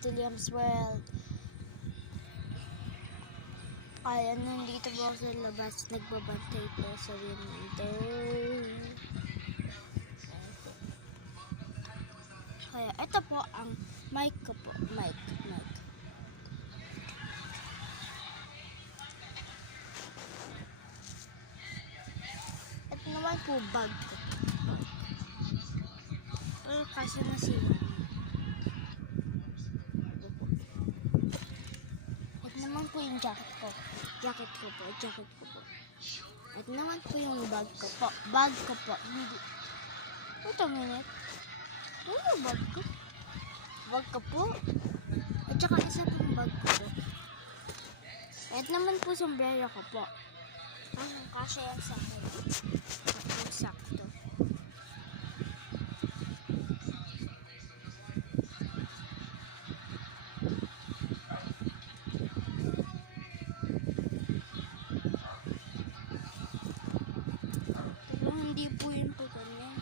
to Liam's World. Kaya nandito po ako sa labas, nagbabantay po sa window. Kaya ito po ang mic ko po, mic. Ito naman po bag ko. Kasi nasira. Ito naman po yung jacket ko. Jacket ko po. Ito naman po yung bag ko po. Hindi. Wait a minute. Ano yung bag ko? Bag ko po. At saka isa pong bag ko po. Ito naman po sombrero ko po. Kasya yan sa akin. Sakto. Hindi po yun po ganyan.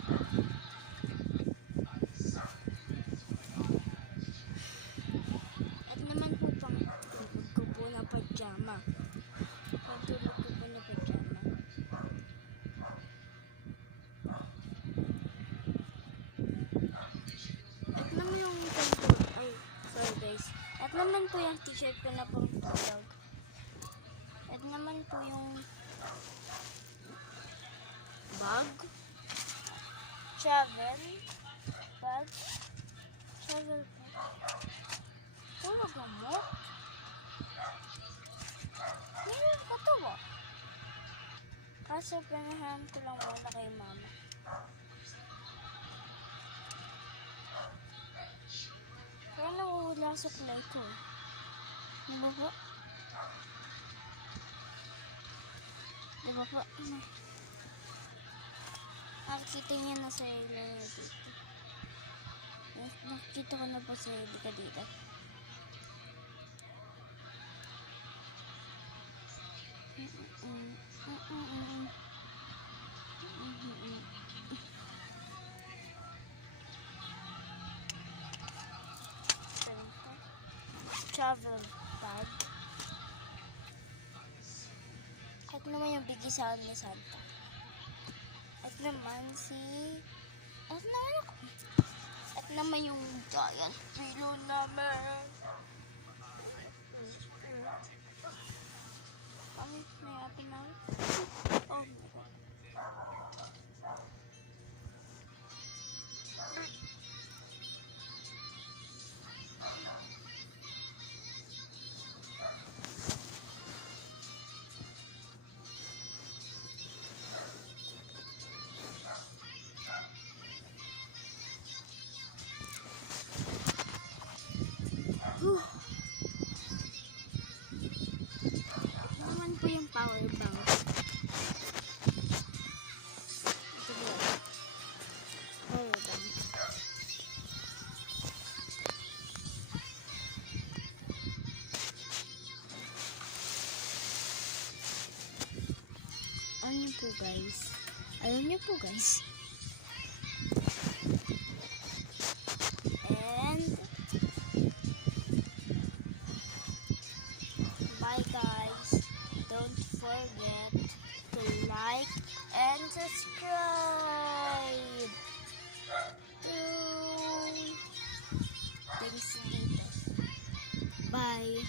At naman po pangtulog ko po na pajama. At naman yung sorry guys. At naman po yung t-shirt ko na pangtulog. At naman po yung bag, travel bag. Puro gamot. Hindi ko ito ba? Kaso pinahan ko lang muna kay mama. Kaya nawawala sa kulay ko. Diba po? Nakikita niya na sa ilo dito. Nakikita ko na po sa ilo ka dito. Travel bag. At naman yung bigisan ni Santa. At naman yung giant pillow naman. May happy now. Oh my God. Naman po yung power bank. Ito po. Power bank. Alam niyo po guys. And bye guys. Don't forget to like and subscribe. Thanks dito. Bye.